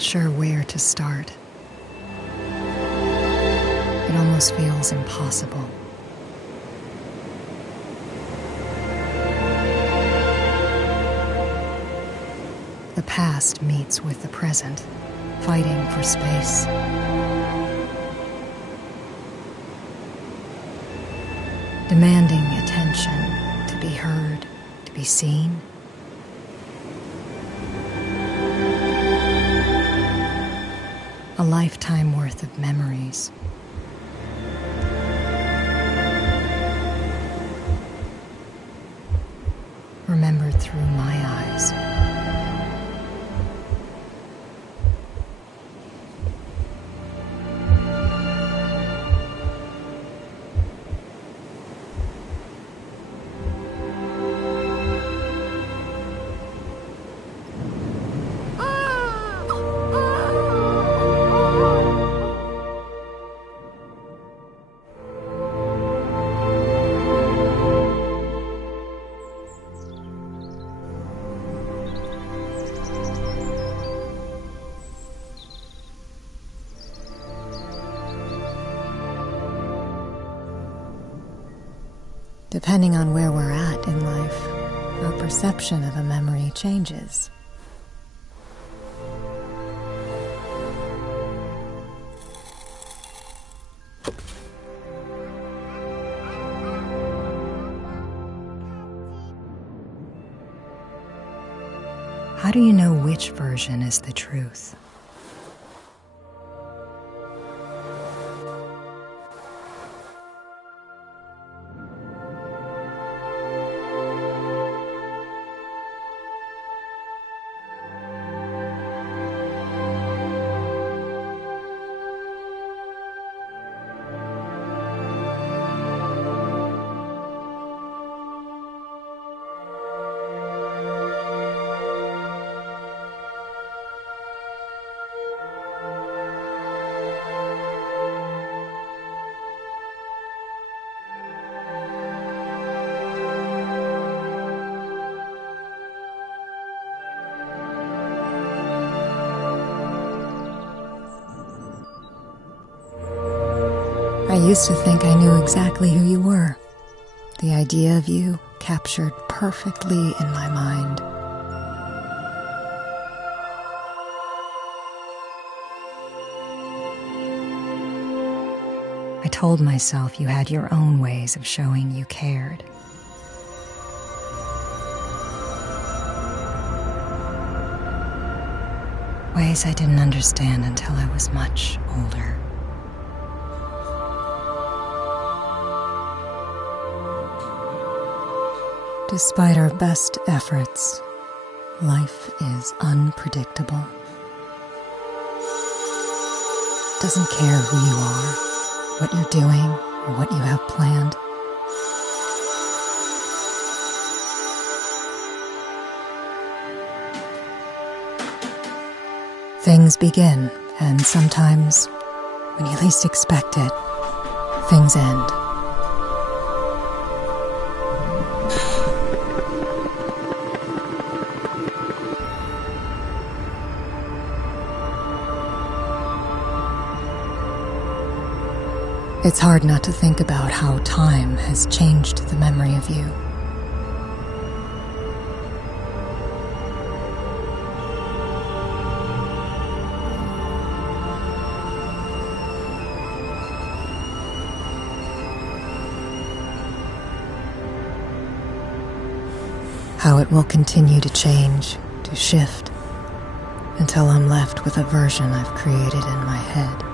not sure where to start. It almost feels impossible. The past meets with the present, fighting for space. Demanding attention, to be heard, to be seen. A lifetime worth of memories. Remembered through my eyes. Depending on where we're at in life, our perception of a memory changes. How do you know which version is the truth? I used to think I knew exactly who you were. The idea of you captured perfectly in my mind. I told myself you had your own ways of showing you cared. Ways I didn't understand until I was much older. Despite our best efforts, life is unpredictable. Doesn't care who you are, what you're doing, or what you have planned. Things begin, and sometimes, when you least expect it, things end. It's hard not to think about how time has changed the memory of you. How it will continue to change, to shift, until I'm left with a version I've created in my head.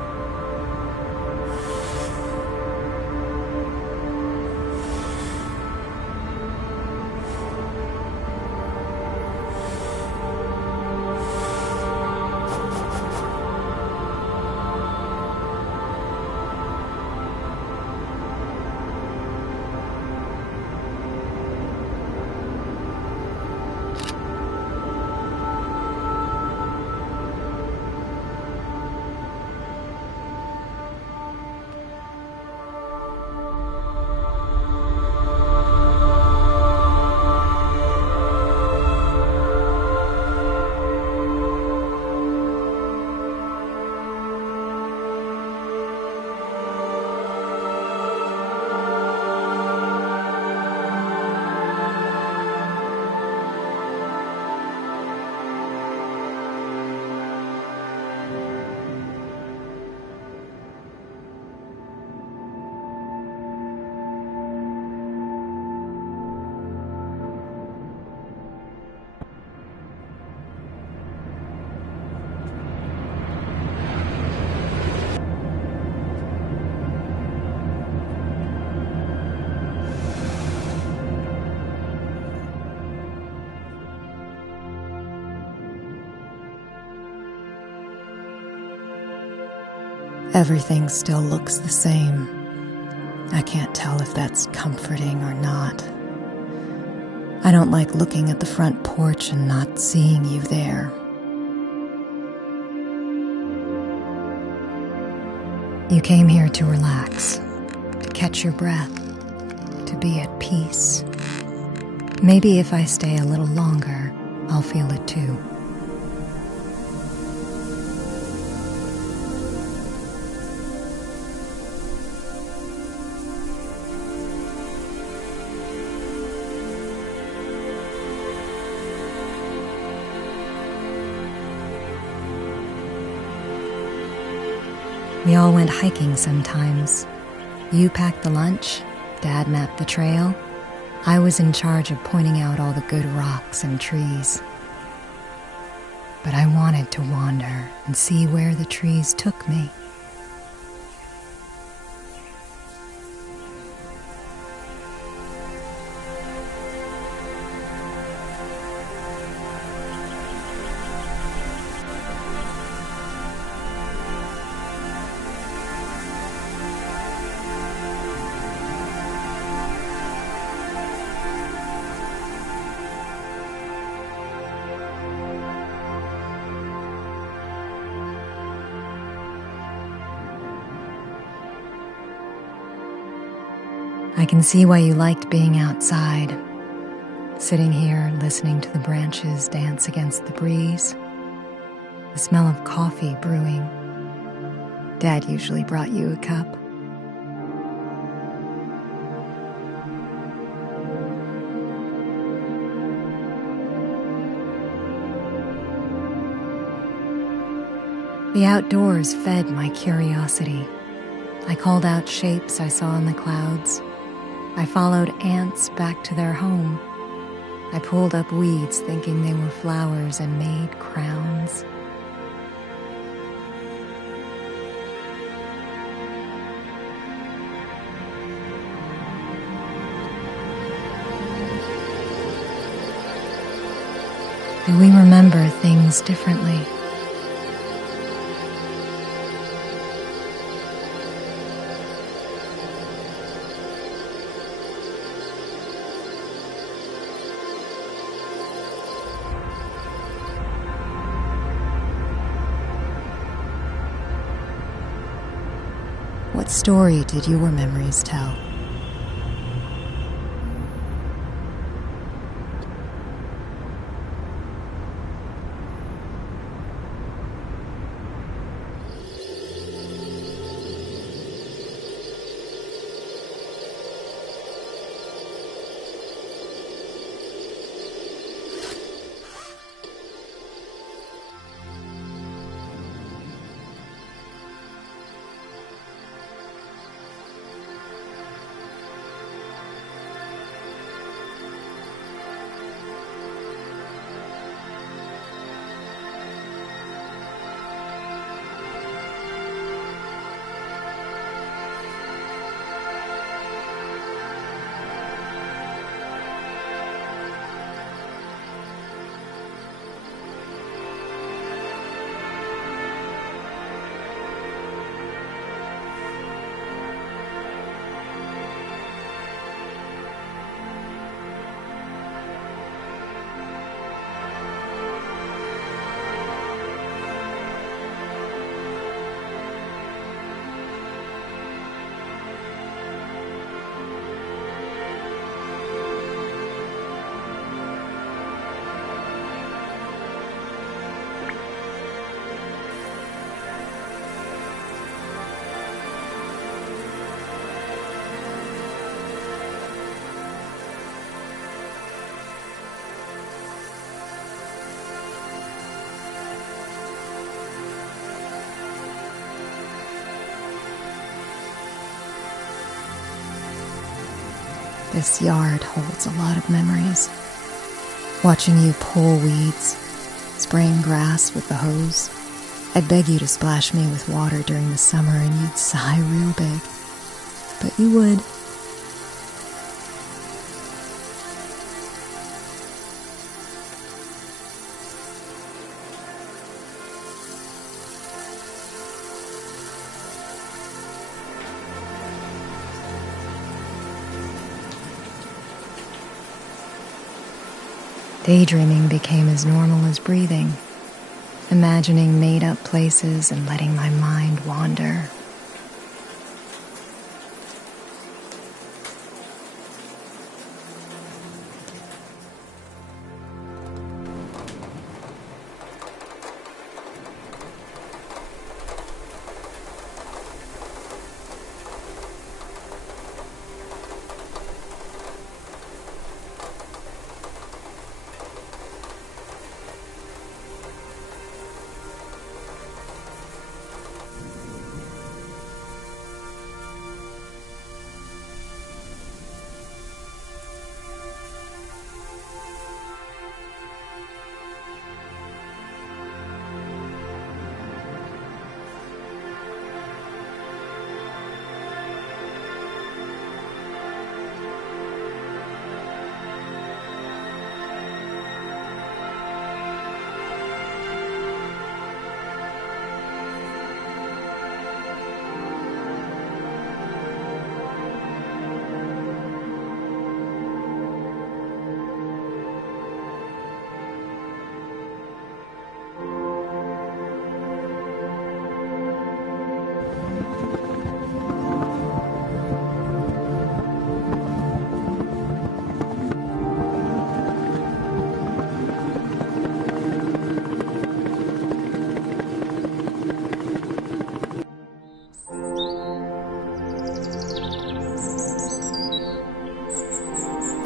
Everything still looks the same. I can't tell if that's comforting or not. I don't like looking at the front porch and not seeing you there. You came here to relax, to catch your breath, to be at peace. Maybe if I stay a little longer, I'll feel it too. We all went hiking sometimes. You packed the lunch, Dad mapped the trail. I was in charge of pointing out all the good rocks and trees. But I wanted to wander and see where the trees took me. I can see why you liked being outside, sitting here listening to the branches dance against the breeze, the smell of coffee brewing. Dad usually brought you a cup. The outdoors fed my curiosity. I called out shapes I saw in the clouds. I followed ants back to their home. I pulled up weeds thinking they were flowers and made crowns. Do we remember things differently? What story did your memories tell? This yard holds a lot of memories. Watching you pull weeds, spraying grass with the hose. I'd beg you to splash me with water during the summer and you'd sigh real big. But you would. Daydreaming became as normal as breathing, imagining made-up places and letting my mind wander.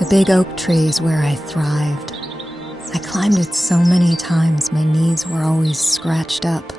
The big oak tree is where I thrived. I climbed it so many times my knees were always scratched up.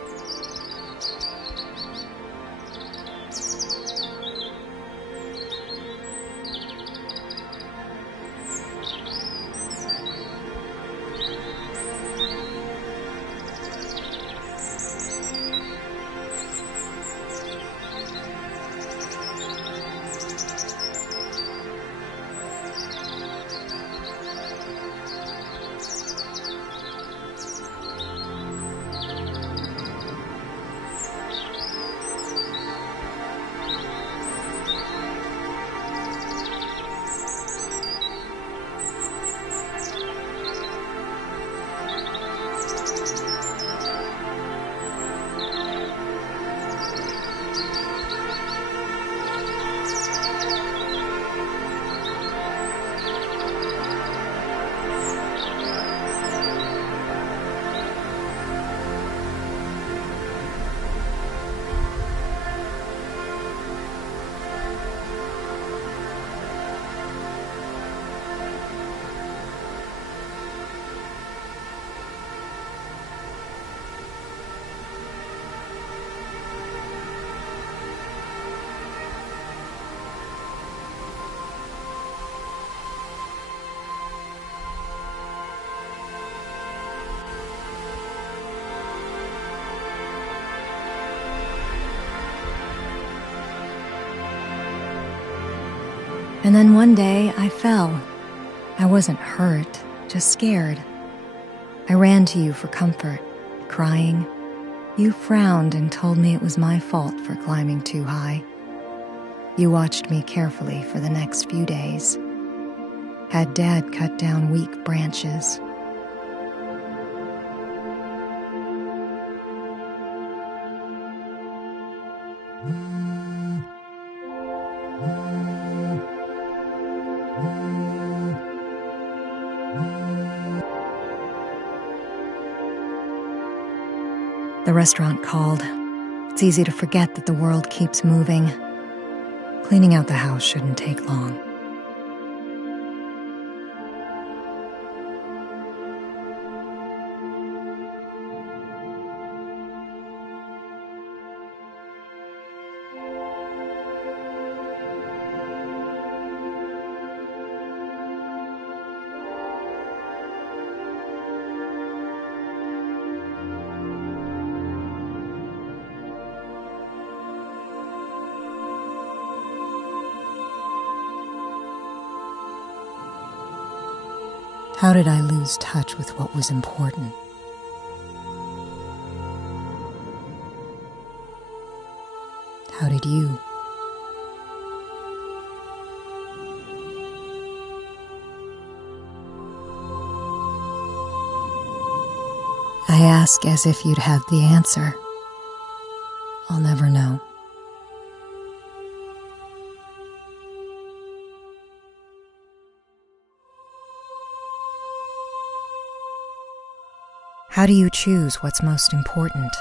And then one day I fell. I wasn't hurt, just scared. I ran to you for comfort, crying. You frowned and told me it was my fault for climbing too high. You watched me carefully for the next few days. Had Dad cut down weak branches. The restaurant called. It's easy to forget that the world keeps moving. Cleaning out the house shouldn't take long. How did I lose touch with what was important? How did you? I ask as if you'd have the answer. I'll never know. How do you choose what's most important?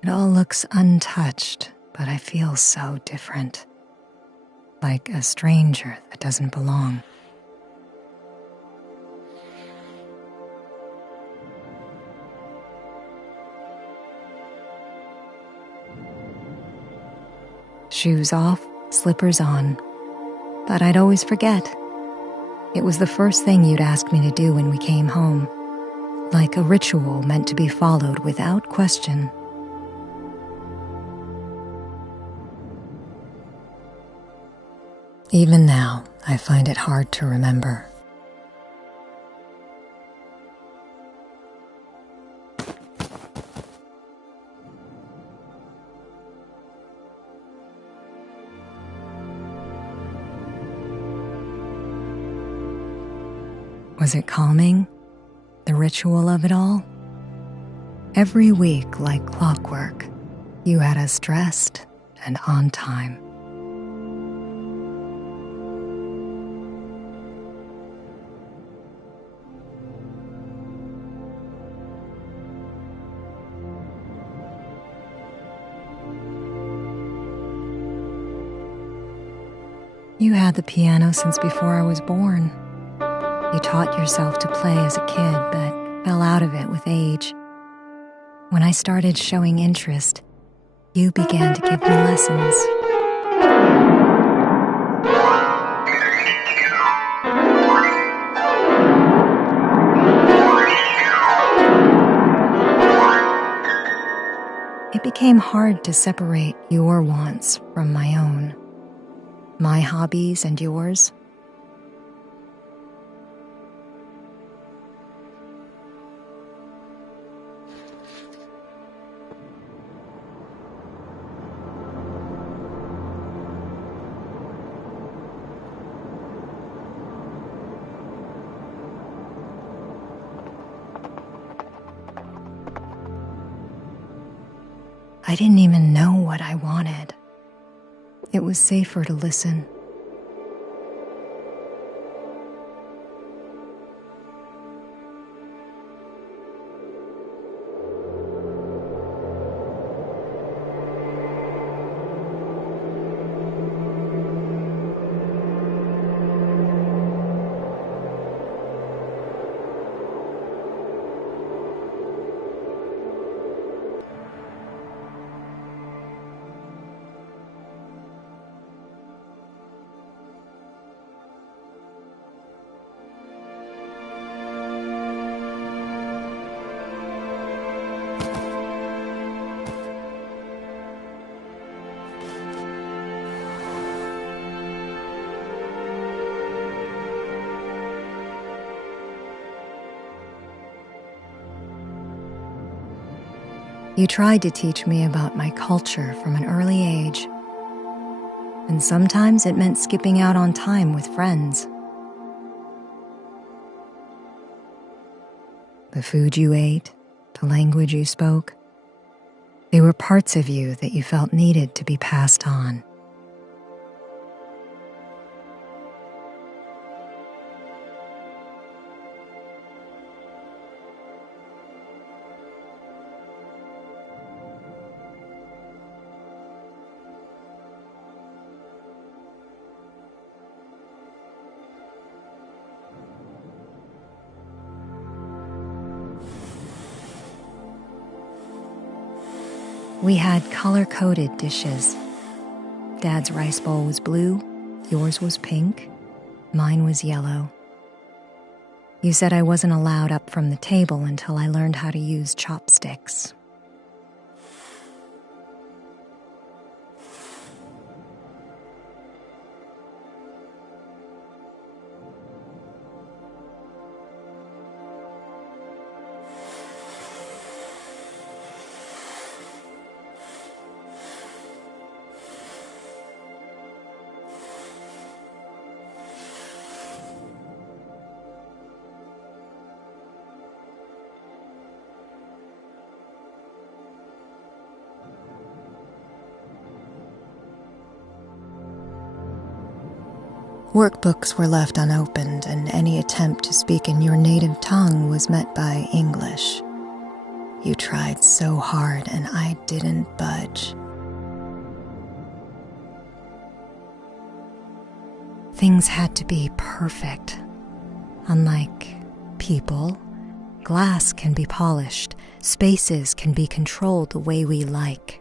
It all looks untouched, but I feel so different. Like a stranger that doesn't belong. Shoes off, slippers on. But I'd always forget. It was the first thing you'd ask me to do when we came home. Like a ritual meant to be followed without question. Even now, I find it hard to remember. Was it calming? The ritual of it all? Every week, like clockwork, you had us dressed and on time. You had the piano since before I was born. You taught yourself to play as a kid, but fell out of it with age. When I started showing interest, you began to give me lessons. It became hard to separate your wants from my own. My hobbies and yours. I didn't even know what I wanted. It was safer to listen. You tried to teach me about my culture from an early age, and sometimes it meant skipping out on time with friends. the food you ate, the language you spoke. They were parts of you that you felt needed to be passed on. We had color-coded dishes. Dad's rice bowl was blue, yours was pink, mine was yellow. You said I wasn't allowed up from the table until I learned how to use chopsticks. Workbooks were left unopened, and any attempt to speak in your native tongue was met by English. You tried so hard, and I didn't budge. Things had to be perfect. Unlike people, glass can be polished, spaces can be controlled the way we like.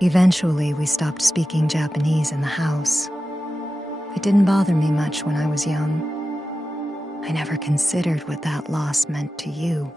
Eventually, we stopped speaking Japanese in the house. It didn't bother me much when I was young. I never considered what that loss meant to you.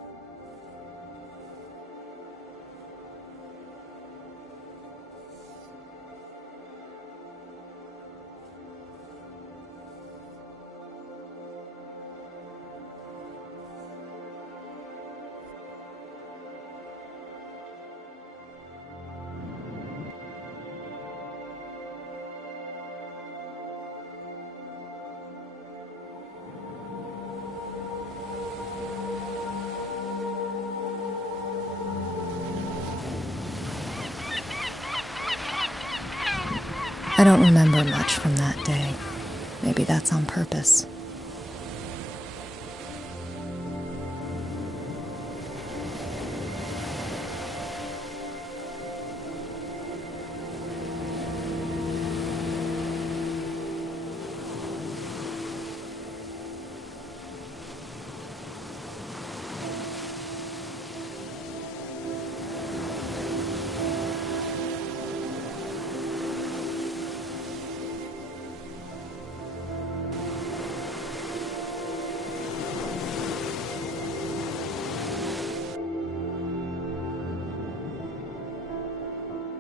I don't remember much from that day. Maybe that's on purpose.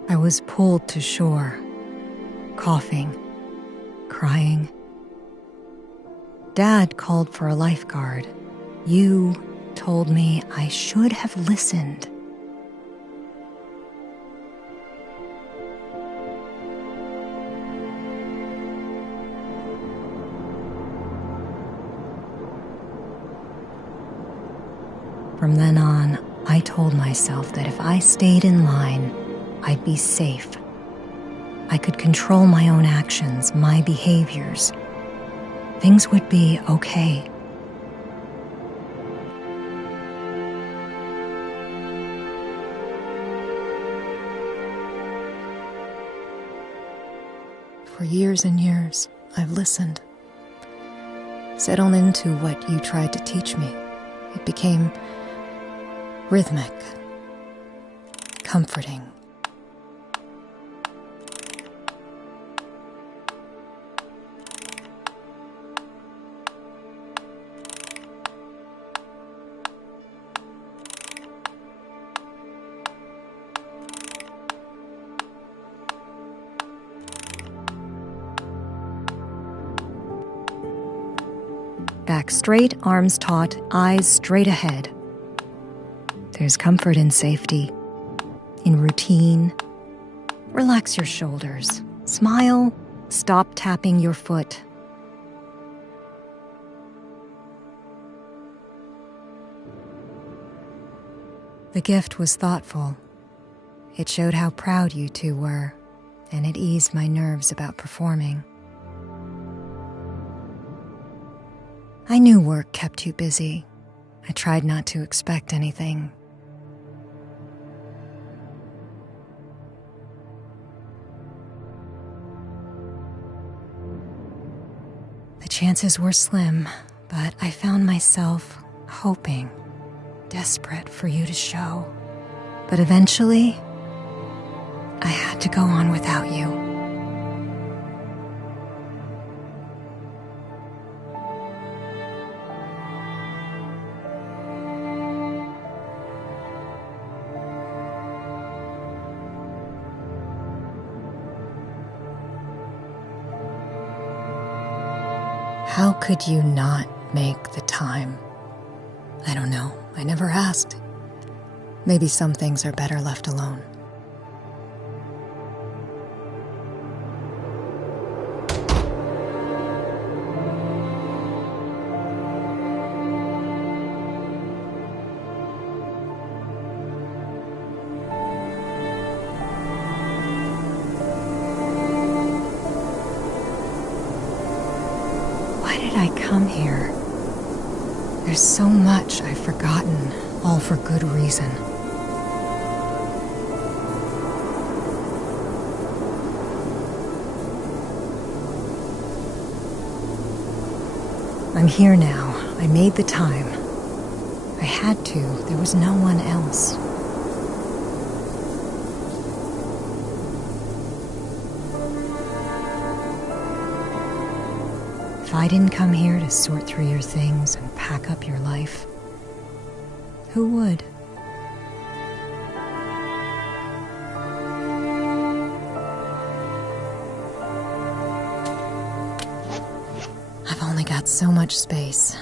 I was pulled to shore, coughing, crying. Dad called for a lifeguard. You told me I should have listened. From then on, I told myself that if I stayed in line, I'd be safe. I could control my own actions, my behaviors. Things would be okay. For years and years, I've listened. Settled into what you tried to teach me. It became rhythmic, comforting. Back straight, arms taut, eyes straight ahead. There's comfort in safety, in routine. Relax your shoulders. Smile. Stop tapping your foot. The gift was thoughtful. It showed how proud you two were, and it eased my nerves about performing. I knew work kept you busy. I tried not to expect anything. The chances were slim, but I found myself hoping, desperate for you to show. But eventually, I had to go on without you. How could you not make the time? I don't know. I never asked. Maybe some things are better left alone. Why did I come here? There's so much I've forgotten, all for good reason. I'm here now. I made the time. I had to. There was no one else. If I didn't come here to sort through your things and pack up your life, who would? I've only got so much space.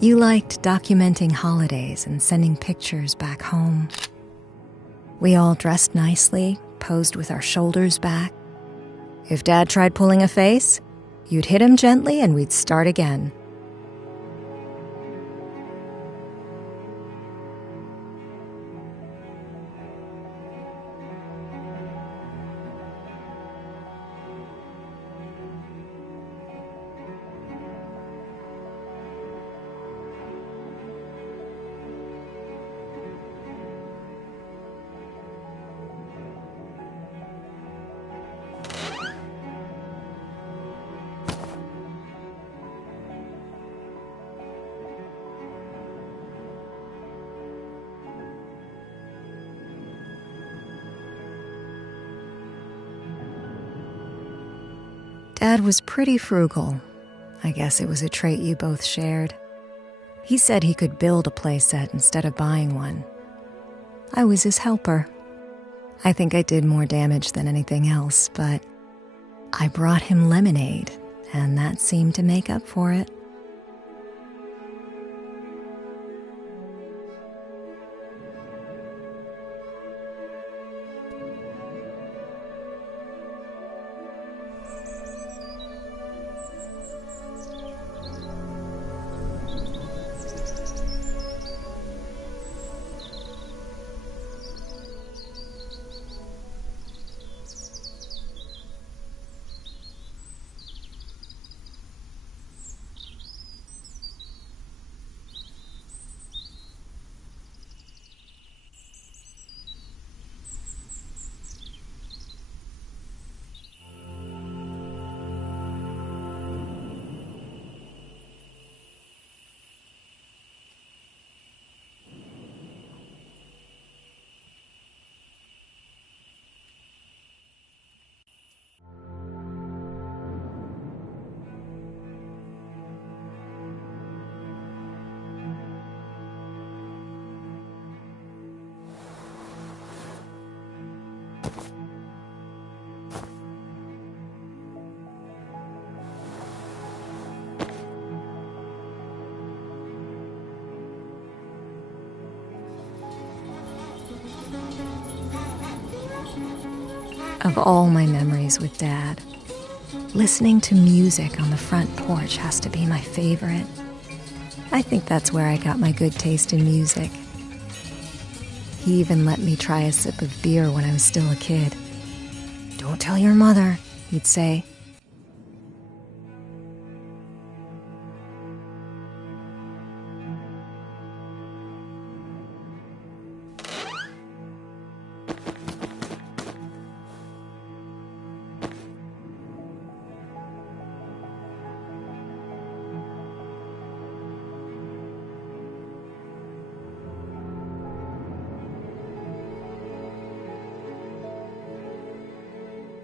You liked documenting holidays and sending pictures back home. We all dressed nicely, posed with our shoulders back. If Dad tried pulling a face, you'd hit him gently and we'd start again. Dad was pretty frugal. I guess it was a trait you both shared. He said he could build a playset instead of buying one. I was his helper. I think I did more damage than anything else, but I brought him lemonade, and that seemed to make up for it. Of all my memories with Dad, listening to music on the front porch has to be my favorite. I think that's where I got my good taste in music. He even let me try a sip of beer when I was still a kid. "Don't tell your mother," he'd say.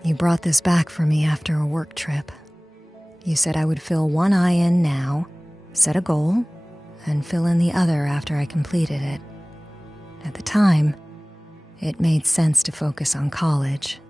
You brought this back for me after a work trip. You said I would fill one eye in now, set a goal, and fill in the other after I completed it. At the time, it made sense to focus on college.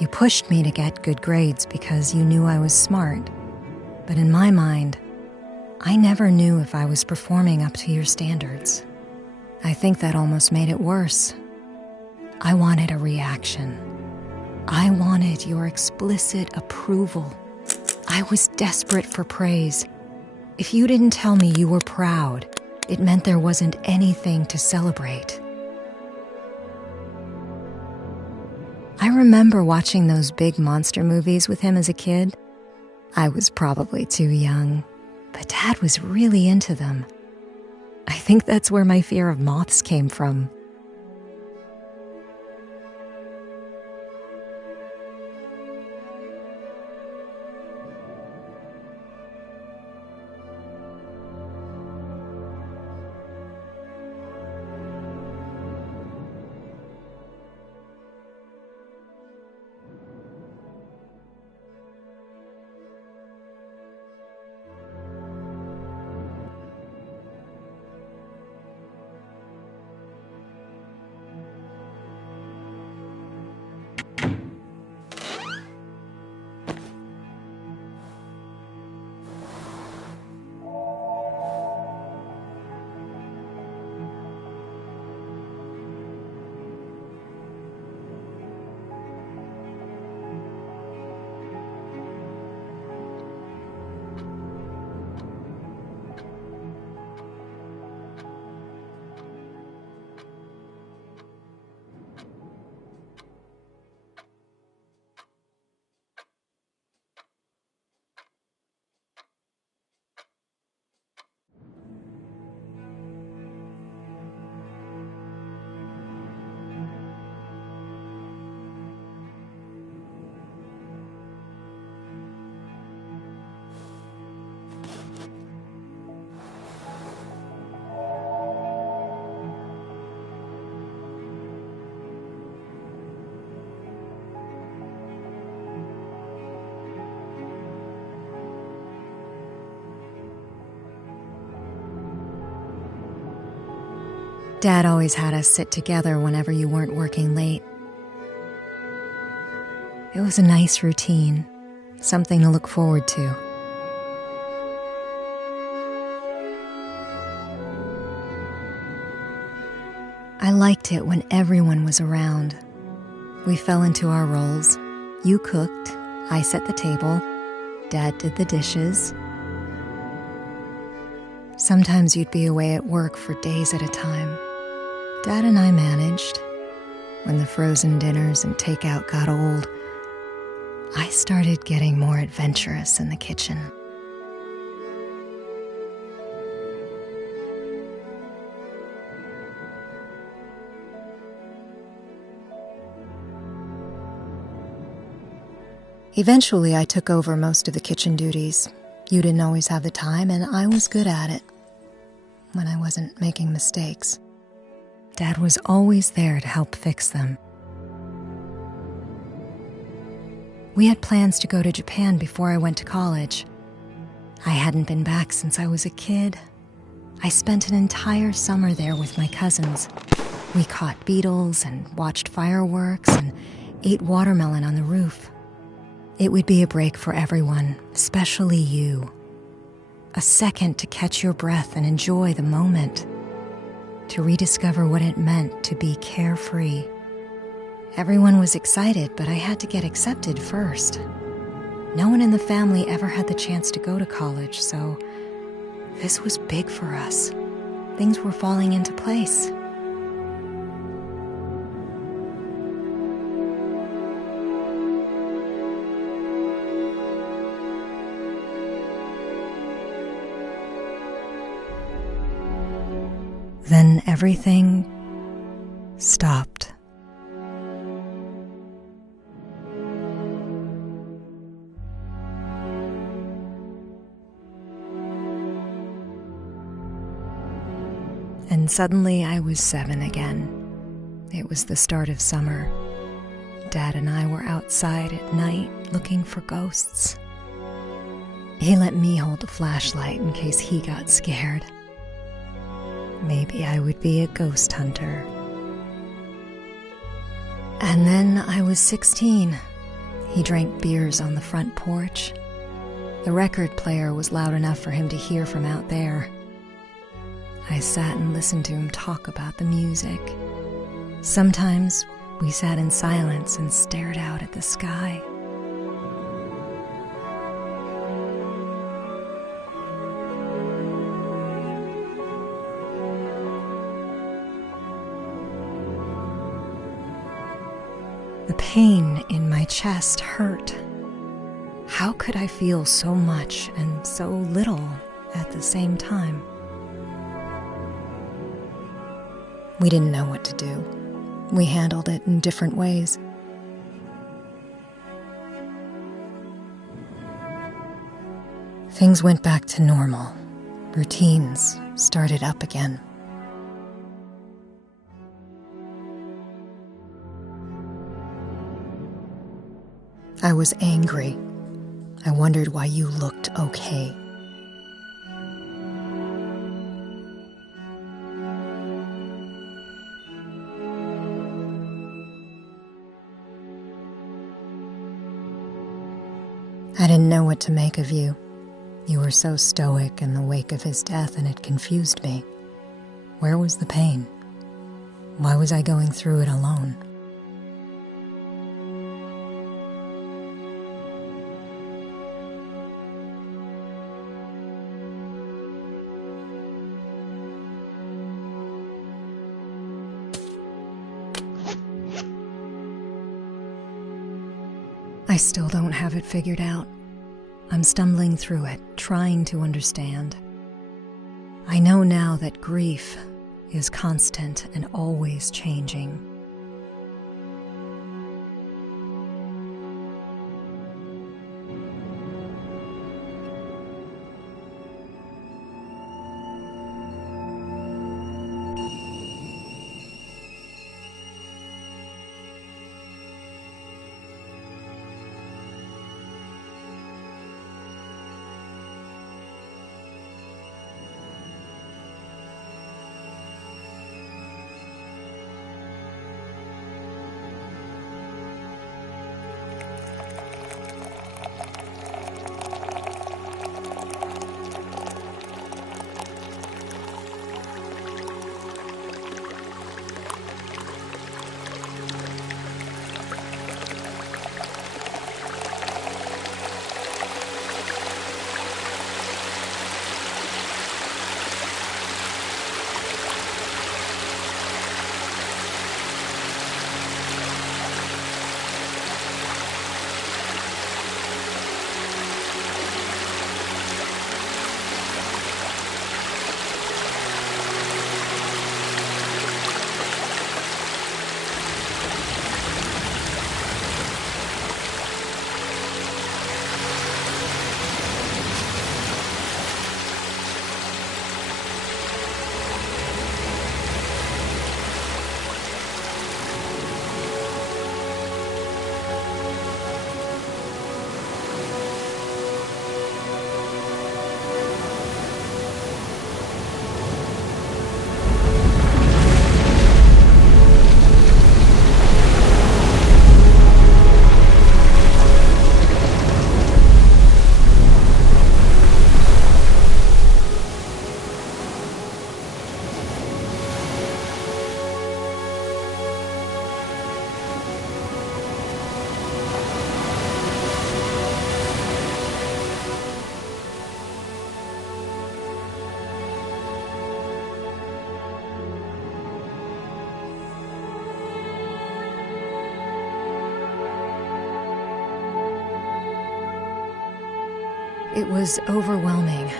You pushed me to get good grades because you knew I was smart. But in my mind, I never knew if I was performing up to your standards. I think that almost made it worse. I wanted a reaction. I wanted your explicit approval. I was desperate for praise. If you didn't tell me you were proud, it meant there wasn't anything to celebrate. I remember watching those big monster movies with him as a kid. I was probably too young, but Dad was really into them. I think that's where my fear of moths came from. Dad always had us sit together whenever you weren't working late. It was a nice routine, something to look forward to. I liked it when everyone was around. We fell into our roles. You cooked, I set the table, Dad did the dishes. Sometimes you'd be away at work for days at a time. Dad and I managed. When the frozen dinners and takeout got old, I started getting more adventurous in the kitchen. Eventually, I took over most of the kitchen duties. You didn't always have the time, and I was good at it when I wasn't making mistakes. Dad was always there to help fix them. We had plans to go to Japan before I went to college. I hadn't been back since I was a kid. I spent an entire summer there with my cousins. We caught beetles and watched fireworks and ate watermelon on the roof. It would be a break for everyone, especially you. A second to catch your breath and enjoy the moment, to rediscover what it meant to be carefree. Everyone was excited, but I had to get accepted first. No one in the family ever had the chance to go to college, so this was big for us. Things were falling into place. Then everything stopped. And suddenly I was 7 again. It was the start of summer. Dad and I were outside at night looking for ghosts. He let me hold a flashlight in case he got scared. Maybe I would be a ghost hunter. And then I was 16. He drank beers on the front porch. The record player was loud enough for him to hear from out there. I sat and listened to him talk about the music. Sometimes we sat in silence and stared out at the sky. The pain in my chest hurt. How could I feel so much and so little at the same time? We didn't know what to do. We handled it in different ways. Things went back to normal. Routines started up again. I was angry. I wondered why you looked okay. I didn't know what to make of you. You were so stoic in the wake of his death, and it confused me. Where was the pain? Why was I going through it alone? I still don't have it figured out. I'm stumbling through it, trying to understand. I know now that grief is constant and always changing. It was overwhelming.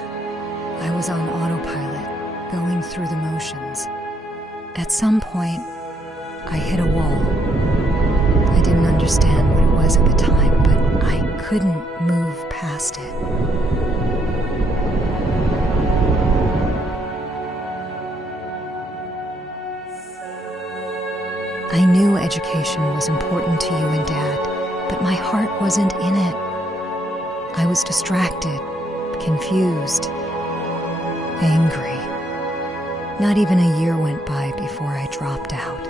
I was on autopilot, going through the motions. At some point, I hit a wall. I didn't understand what it was at the time, but I couldn't move past it. I knew education was important to you and Dad, but my heart wasn't in it. I was distracted, confused, angry. Not even a year went by before I dropped out.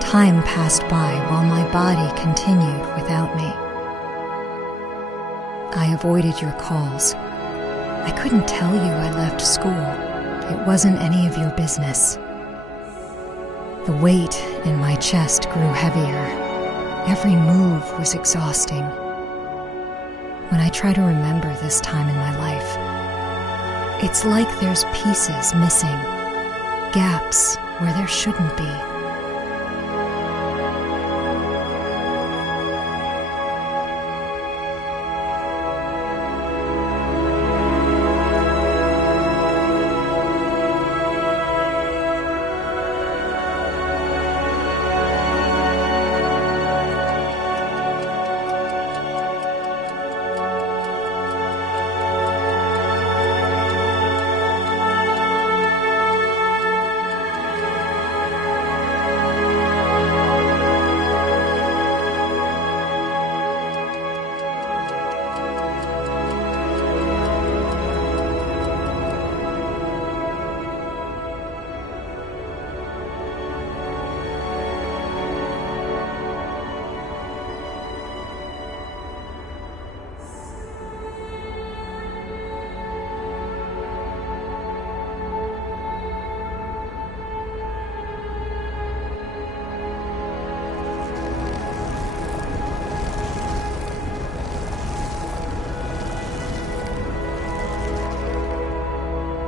Time passed by while my body continued without me. I avoided your calls. I couldn't tell you I left school. It wasn't any of your business. The weight in my chest grew heavier. Every move was exhausting. When I try to remember this time in my life, it's like there's pieces missing, gaps where there shouldn't be.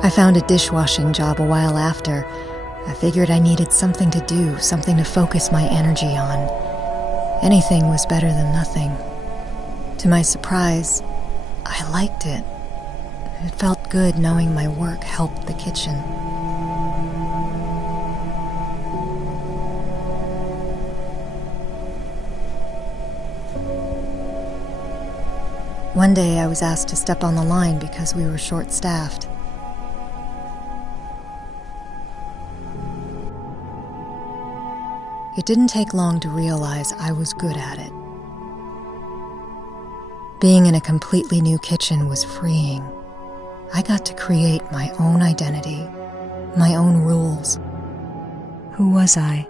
I found a dishwashing job a while after. I figured I needed something to do, something to focus my energy on. Anything was better than nothing. To my surprise, I liked it. It felt good knowing my work helped the kitchen. One day I was asked to step on the line because we were short-staffed. It didn't take long to realize I was good at it. Being in a completely new kitchen was freeing. I got to create my own identity, my own rules. Who was I,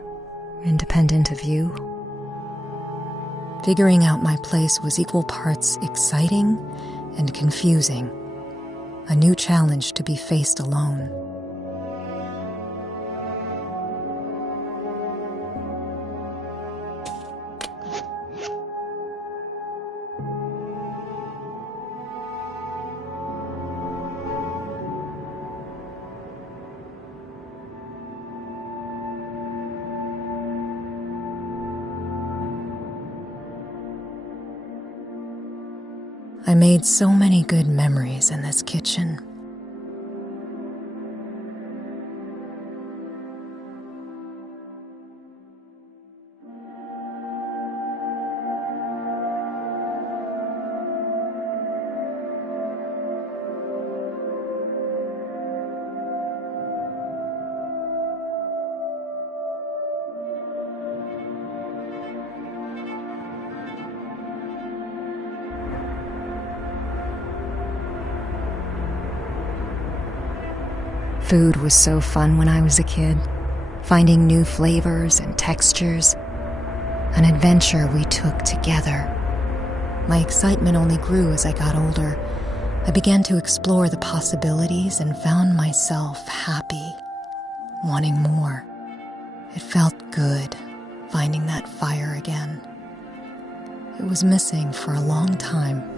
independent of you? Figuring out my place was equal parts exciting and confusing, a new challenge to be faced alone. I made so many good memories in this kitchen. Food was so fun when I was a kid, finding new flavors and textures, an adventure we took together. My excitement only grew as I got older. I began to explore the possibilities and found myself happy, wanting more. It felt good, finding that fire again. It was missing for a long time.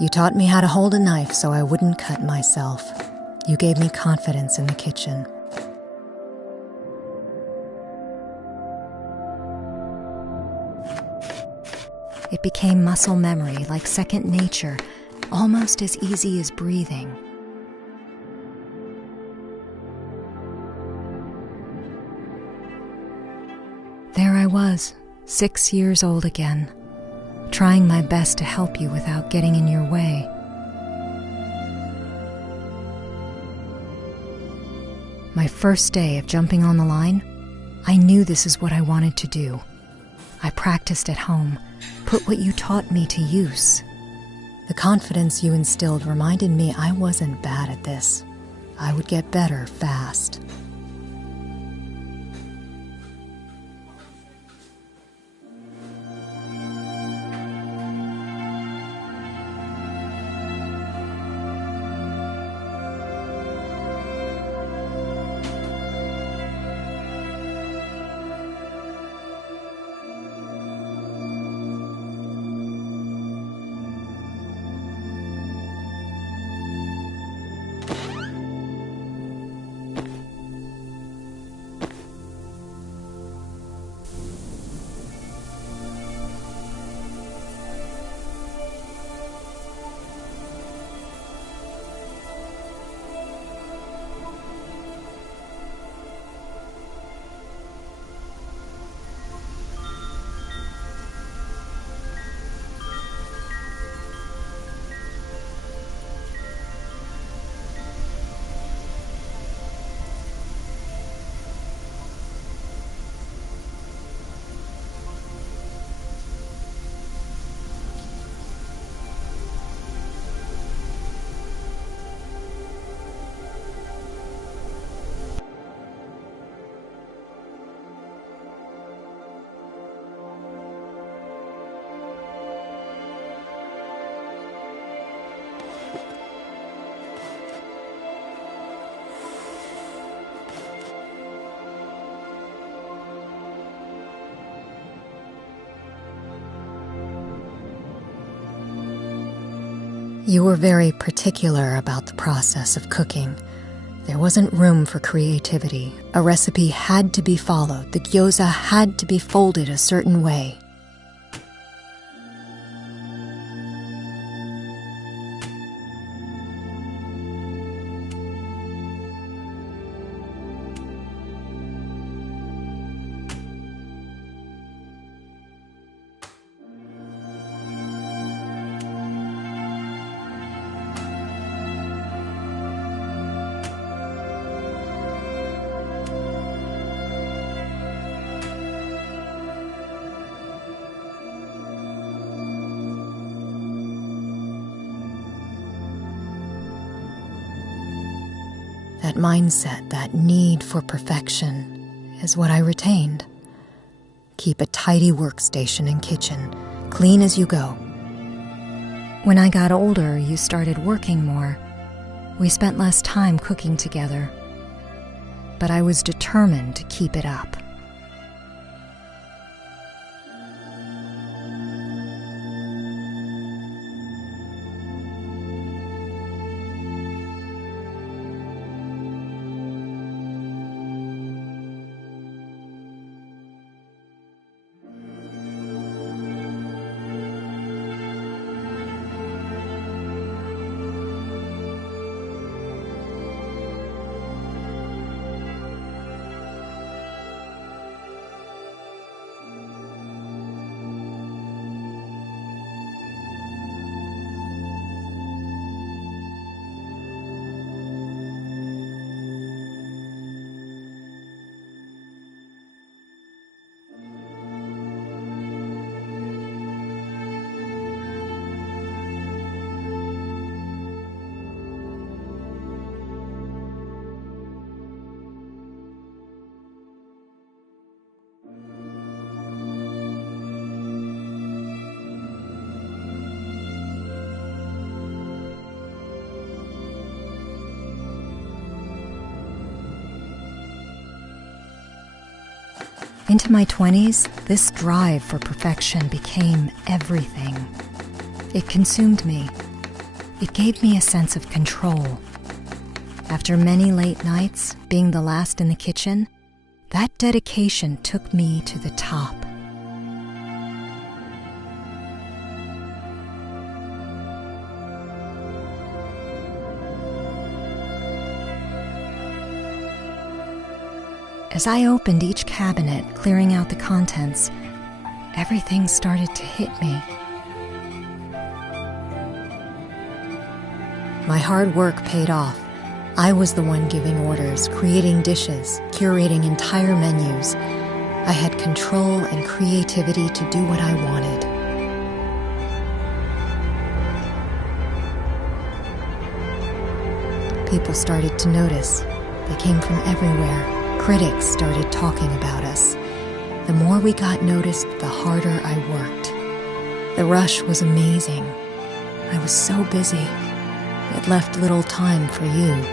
You taught me how to hold a knife so I wouldn't cut myself. You gave me confidence in the kitchen. It became muscle memory, like second nature, almost as easy as breathing. There I was, 6 years old again, trying my best to help you without getting in your way. My first day of jumping on the line, I knew this is what I wanted to do. I practiced at home, put what you taught me to use. The confidence you instilled reminded me I wasn't bad at this. I would get better fast. You were very particular about the process of cooking. There wasn't room for creativity. A recipe had to be followed. The gyoza had to be folded a certain way. That mindset, that need for perfection, is what I retained. Keep a tidy workstation and kitchen, clean as you go. When I got older, you started working more. We spent less time cooking together. But I was determined to keep it up. Into my 20s, this drive for perfection became everything. It consumed me. It gave me a sense of control. After many late nights, being the last in the kitchen, that dedication took me to the top. As I opened each cabinet, clearing out the contents, everything started to hit me. My hard work paid off. I was the one giving orders, creating dishes, curating entire menus. I had control and creativity to do what I wanted. People started to notice. They came from everywhere. Critics started talking about us. The more we got noticed, the harder I worked. The rush was amazing. I was so busy. It left little time for you.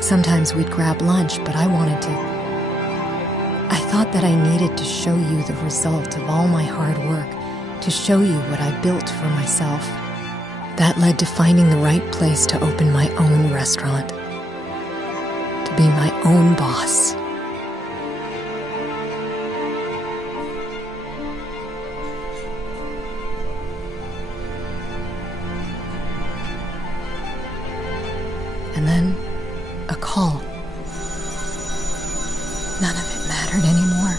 Sometimes we'd grab lunch, but I wanted to. I thought that I needed to show you the result of all my hard work, to show you what I built for myself. That led to finding the right place to open my own restaurant. To be my own boss. And then, a call. None of it mattered anymore.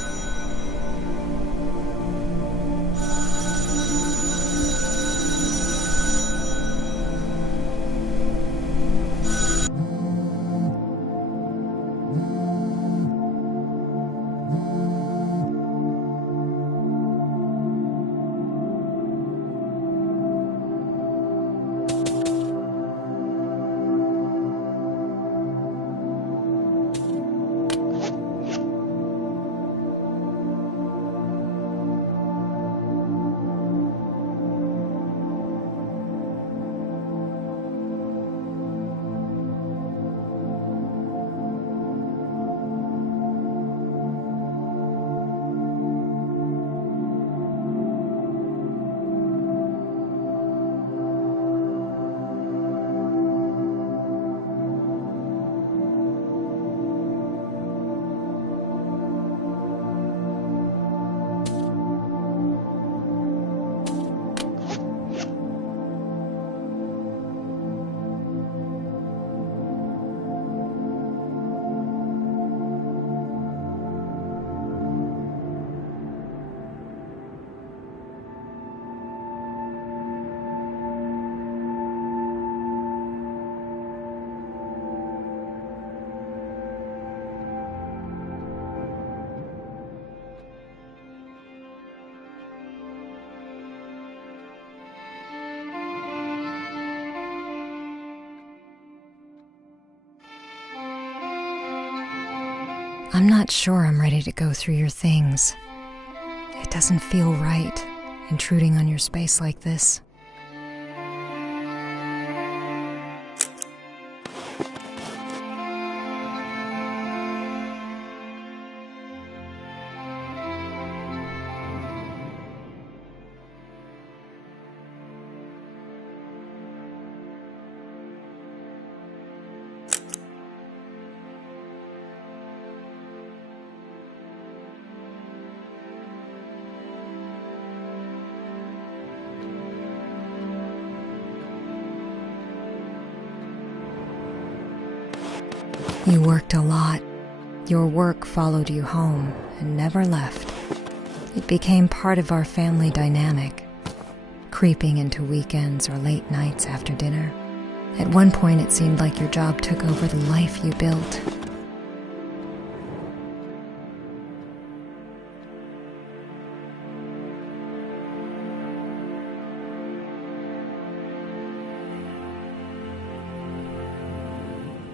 I'm not sure I'm ready to go through your things. It doesn't feel right, intruding on your space like this. You worked a lot. Your work followed you home and never left. It became part of our family dynamic, creeping into weekends or late nights after dinner. At one point, it seemed like your job took over the life you built.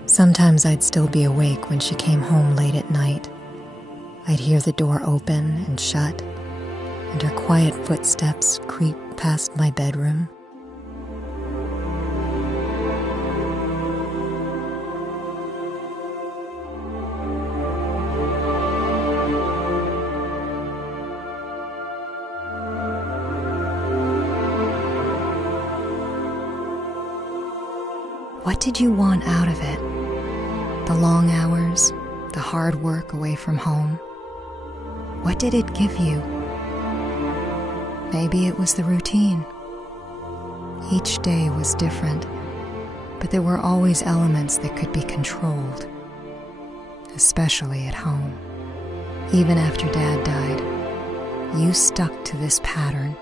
Sometimes I'd still be awake when she came home late at night. I'd hear the door open and shut, and her quiet footsteps creep past my bedroom. What did you want out of it? The long hours, the hard work away from home. What did it give you? Maybe it was the routine. Each day was different, but there were always elements that could be controlled, especially at home. Even after Dad died, you stuck to this pattern.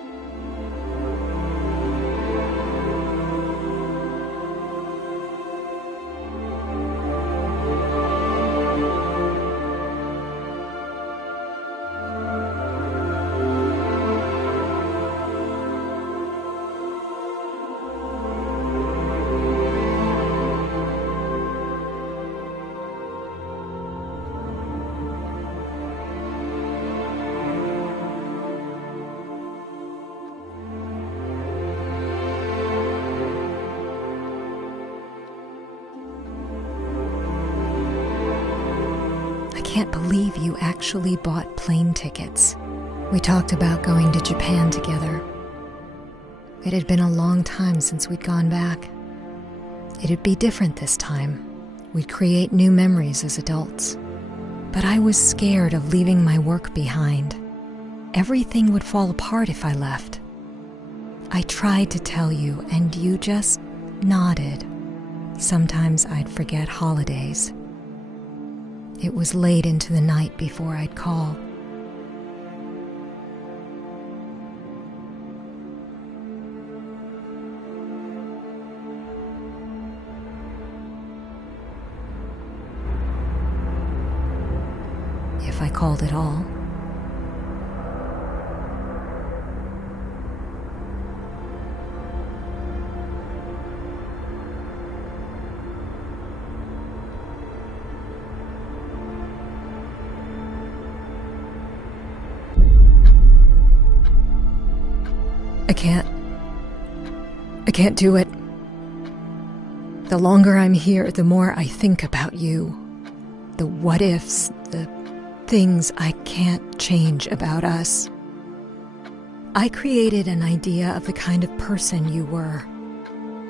I can't believe you actually bought plane tickets. We talked about going to Japan together. It had been a long time since we'd gone back. It'd be different this time. We'd create new memories as adults. But I was scared of leaving my work behind. Everything would fall apart if I left. I tried to tell you, and you just nodded. Sometimes I'd forget holidays. It was late into the night before I'd call. If I called at all. I can't do it. The longer I'm here, the more I think about you. The what ifs, the things I can't change about us. I created an idea of the kind of person you were,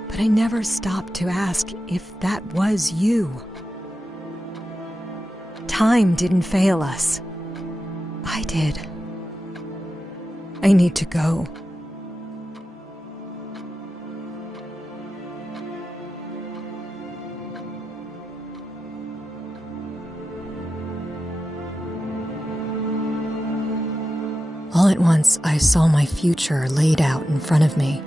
but I never stopped to ask if that was you. Time didn't fail us. I did. I need to go. All at once, I saw my future laid out in front of me.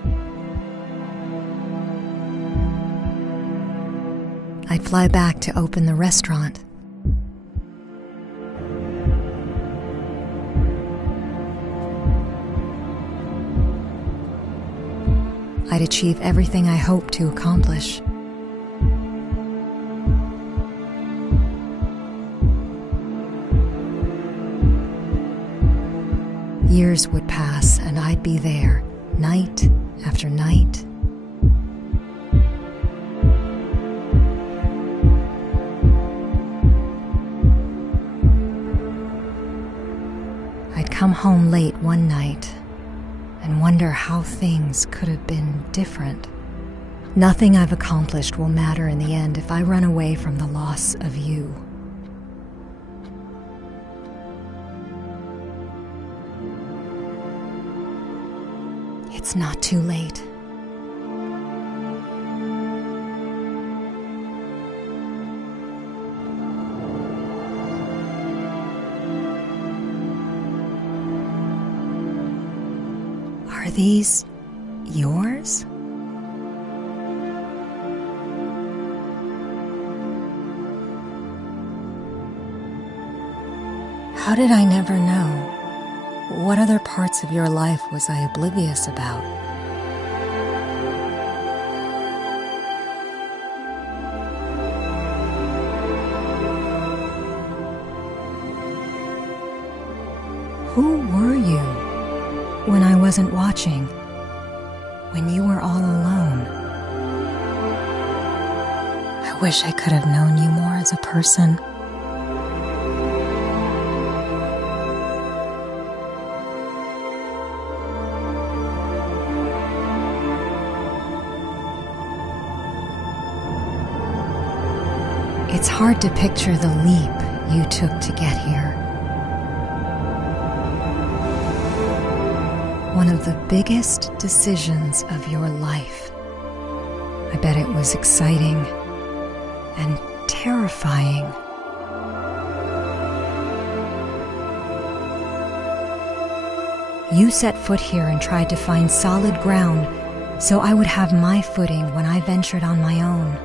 I'd fly back to open the restaurant. I'd achieve everything I hoped to accomplish. Years would pass, and I'd be there, night after night. I'd come home late one night and wonder how things could have been different. Nothing I've accomplished will matter in the end if I run away from the loss of you. It's not too late. Are these yours? How did I never know? What other parts of your life was I oblivious about? Who were you when I wasn't watching? When you were all alone? I wish I could have known you more as a person. It's hard to picture the leap you took to get here. One of the biggest decisions of your life. I bet it was exciting and terrifying. You set foot here and tried to find solid ground so I would have my footing when I ventured on my own.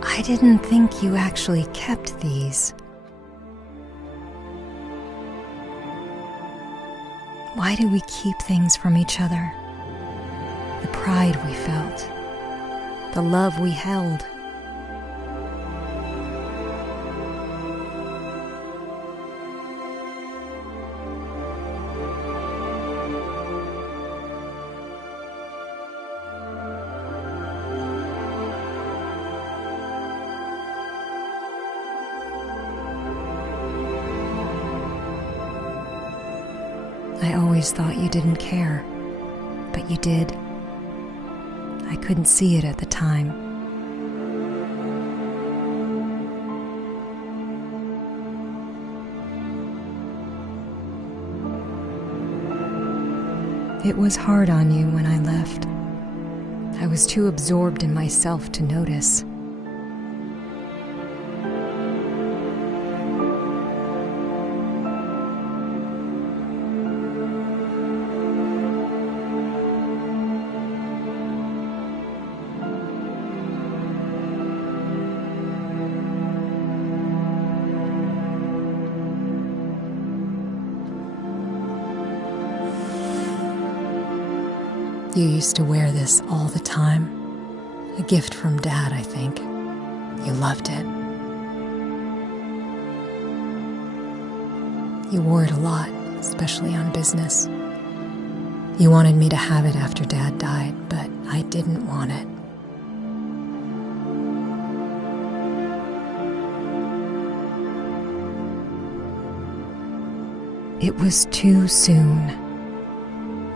I didn't think you actually kept these. Why do we keep things from each other? The pride we felt, the love we held. I always thought you didn't care, but you did. I couldn't see it at the time. It was hard on you when I left. I was too absorbed in myself to notice. You used to wear this all the time. A gift from Dad, I think. You loved it. You wore it a lot, especially on business. You wanted me to have it after Dad died, but I didn't want it. It was too soon.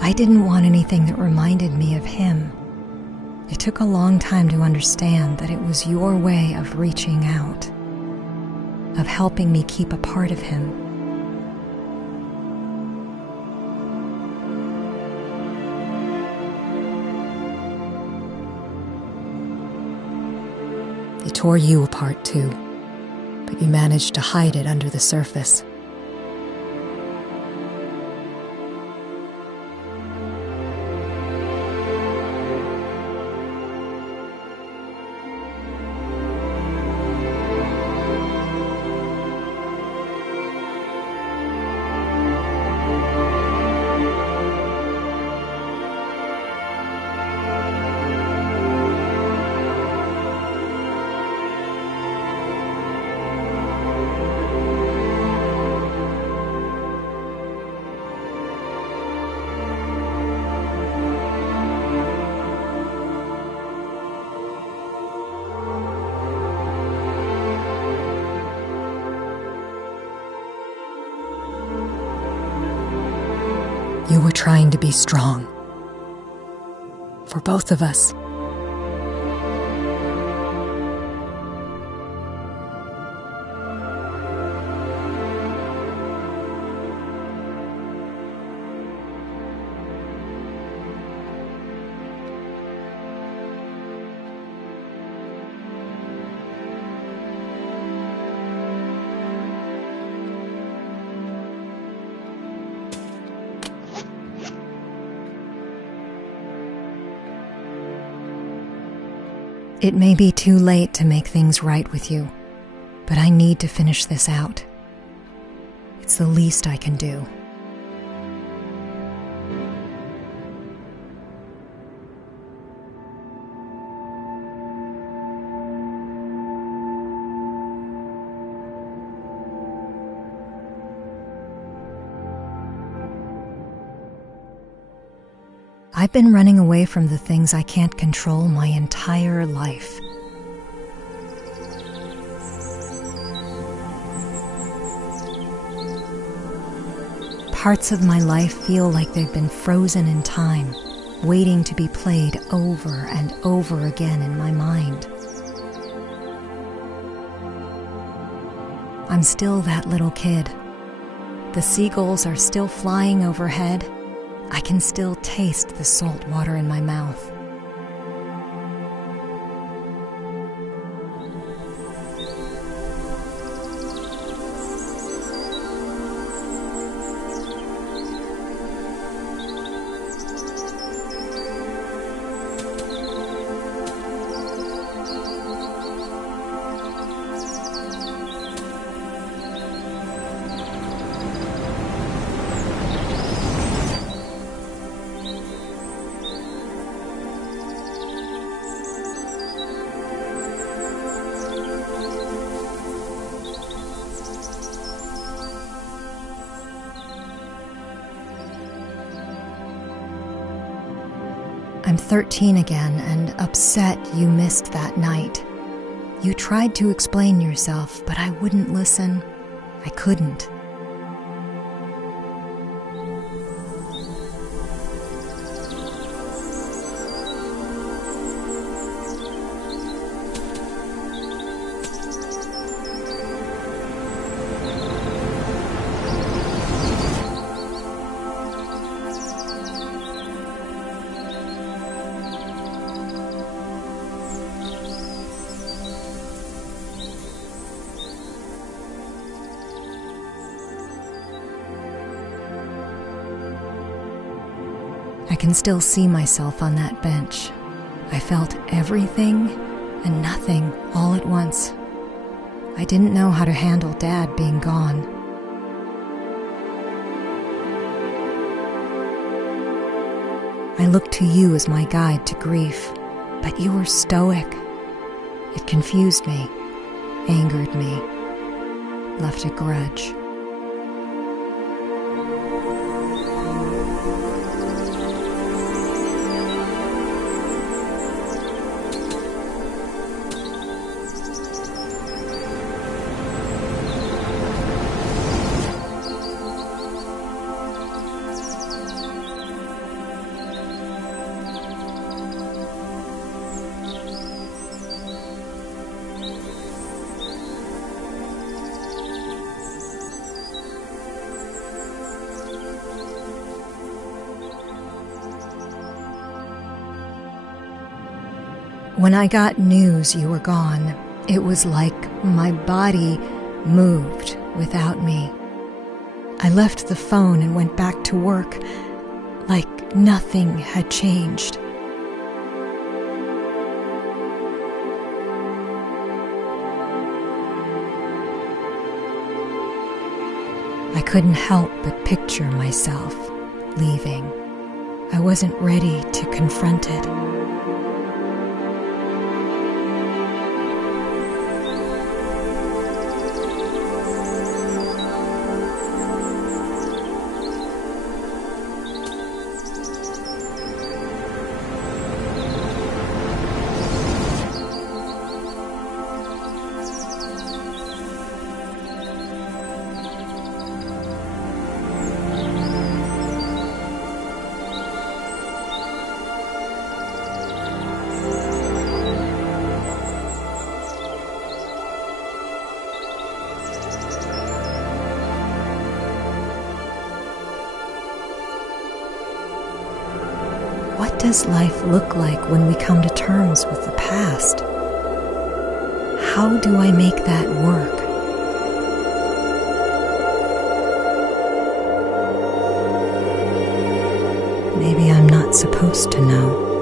I didn't want anything that reminded me of him. It took a long time to understand that it was your way of reaching out, of helping me keep a part of him. It tore you apart too, but you managed to hide it under the surface. You were trying to be strong. For both of us. It may be too late to make things right with you, but I need to finish this out. It's the least I can do. I've been running away from the things I can't control my entire life. Parts of my life feel like they've been frozen in time, waiting to be played over and over again in my mind. I'm still that little kid. The seagulls are still flying overhead. I can still taste the salt water in my mouth. I'm 13 again and upset you missed that night. You tried to explain yourself, but I wouldn't listen. I couldn't. I can still see myself on that bench. I felt everything and nothing all at once. I didn't know how to handle Dad being gone. I looked to you as my guide to grief, but you were stoic. It confused me, angered me, left a grudge. When I got news you were gone, it was like my body moved without me. I left the phone and went back to work, like nothing had changed. I couldn't help but picture myself leaving. I wasn't ready to confront it. does life look like when we come to terms with the past? How do I make that work? Maybe I'm not supposed to know.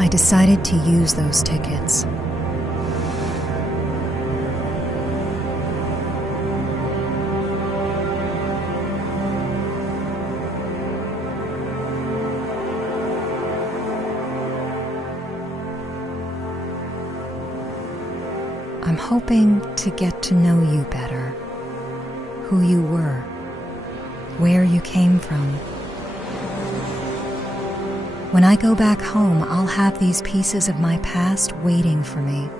I decided to use those tickets. I'm hoping to get to know you better, who you were, where you came from. When I go back home, I'll have these pieces of my past waiting for me,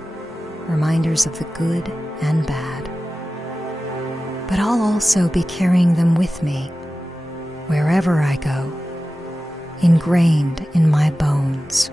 reminders of the good and bad. But I'll also be carrying them with me, wherever I go, ingrained in my bones.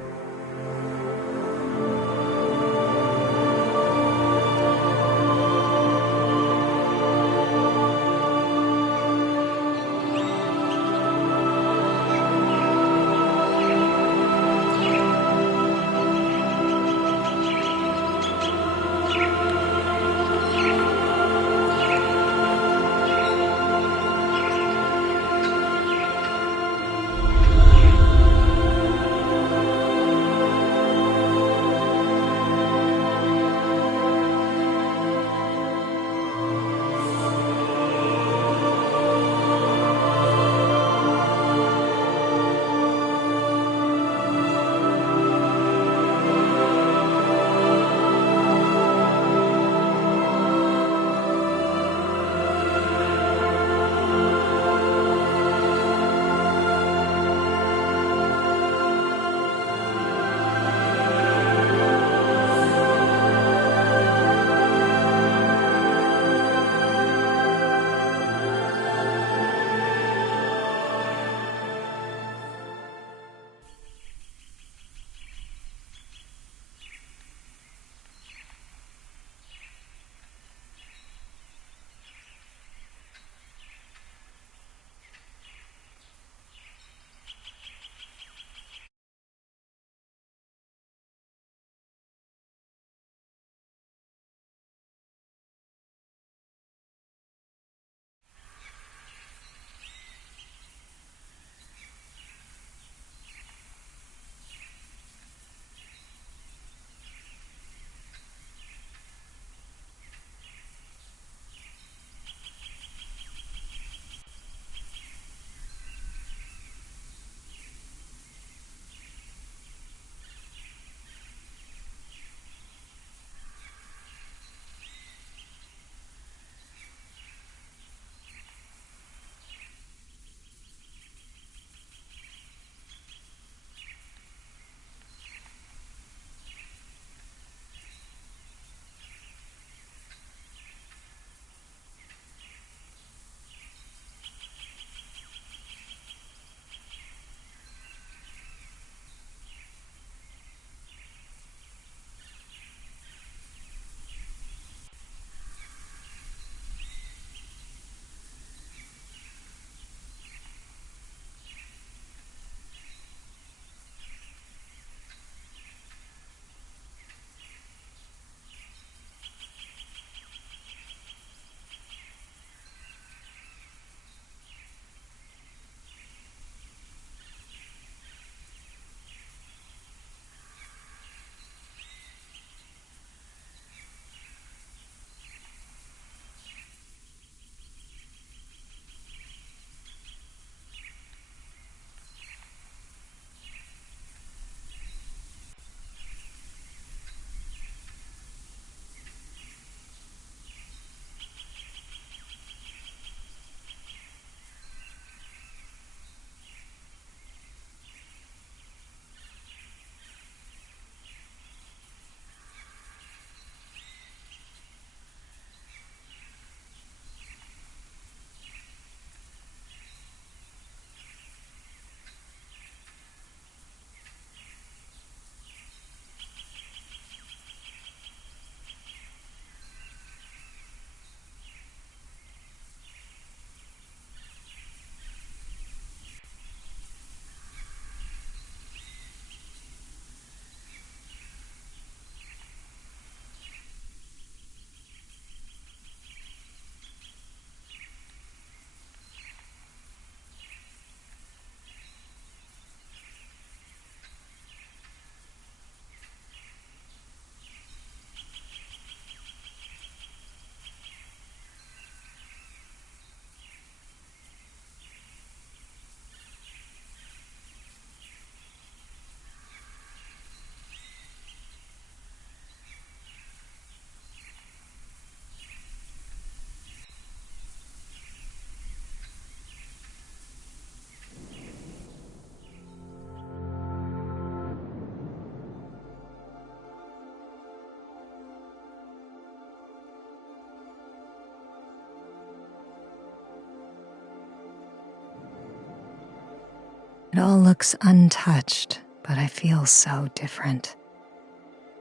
It all looks untouched, but I feel so different.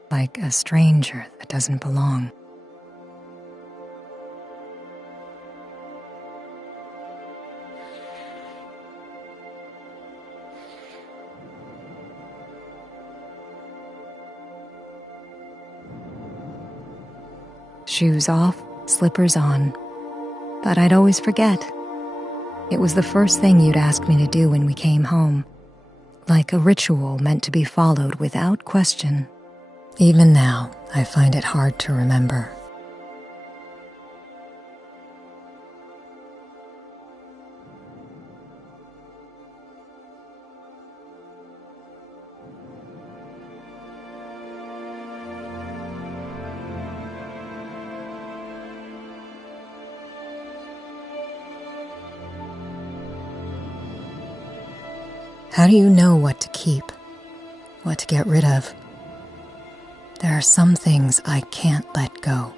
Like a stranger that doesn't belong. Shoes off, slippers on. But I'd always forget. It was the first thing you'd ask me to do when we came home. Like a ritual meant to be followed without question. Even now, I find it hard to remember. How do you know what to keep, what to get rid of? There are some things I can't let go.